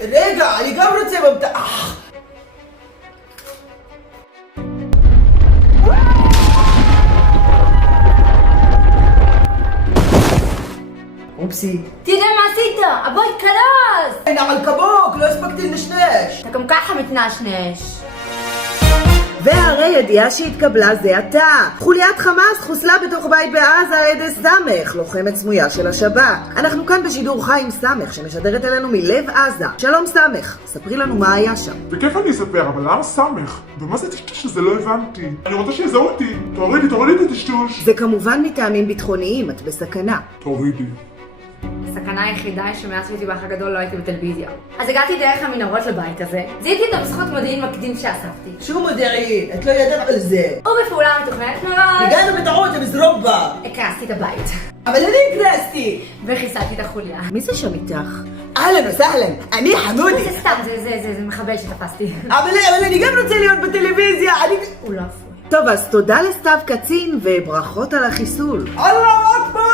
רגע, אני גם רוצה ממתק. אופסי. תראה מה עשית! הבית קרס! אין על קבוק, לא הספקתי לנשנש. אתה גם ככה מתנשנש. והרי ידיעה שהתקבלה זה עתה. חוליית חמאס חוסלה בתוך בית בעזה על ידי סמך, לוחמת סמויה של השב"כ. אנחנו כאן בשידור חי עם סמך שמשדרת אלינו מלב עזה. שלום סמך, ספרי לנו מה היה שם. בכיף אני אספר, אבל למה סמך? ומה זה טשטוש הזה? לא הבנתי. אני רוצה שיזהו אותי. תורידי את הטשטוש. זה כמובן מטעמים ביטחוניים, את בסכנה. תורידי. הסכנה היחידה היא שמאז שהייתי באח הגדול לא הייתי בטלוויזיה. אז הגעתי דרך המנהרות לבית הזה. זיהיתי את המסכות מודיעין מקדים שאספתי. שום מודיעין, את לא ידעת על זה. ובפעולה מתוכננת מראש הגענו בטעות למזרוק בה. הקרסתי את הבית. אבל אני הקרסתי. וחיסלתי את החוליה. מי זה שם איתך? אהלן וסהלן, אני חמודי. זה סתם, זה מחבל שתפסתי. אבל אני גם רוצה להיות בטלוויזיה. הוא לא אפוי. טוב, אז תודה לסתיו קצין וברכות על החיסול. אללה אכבר.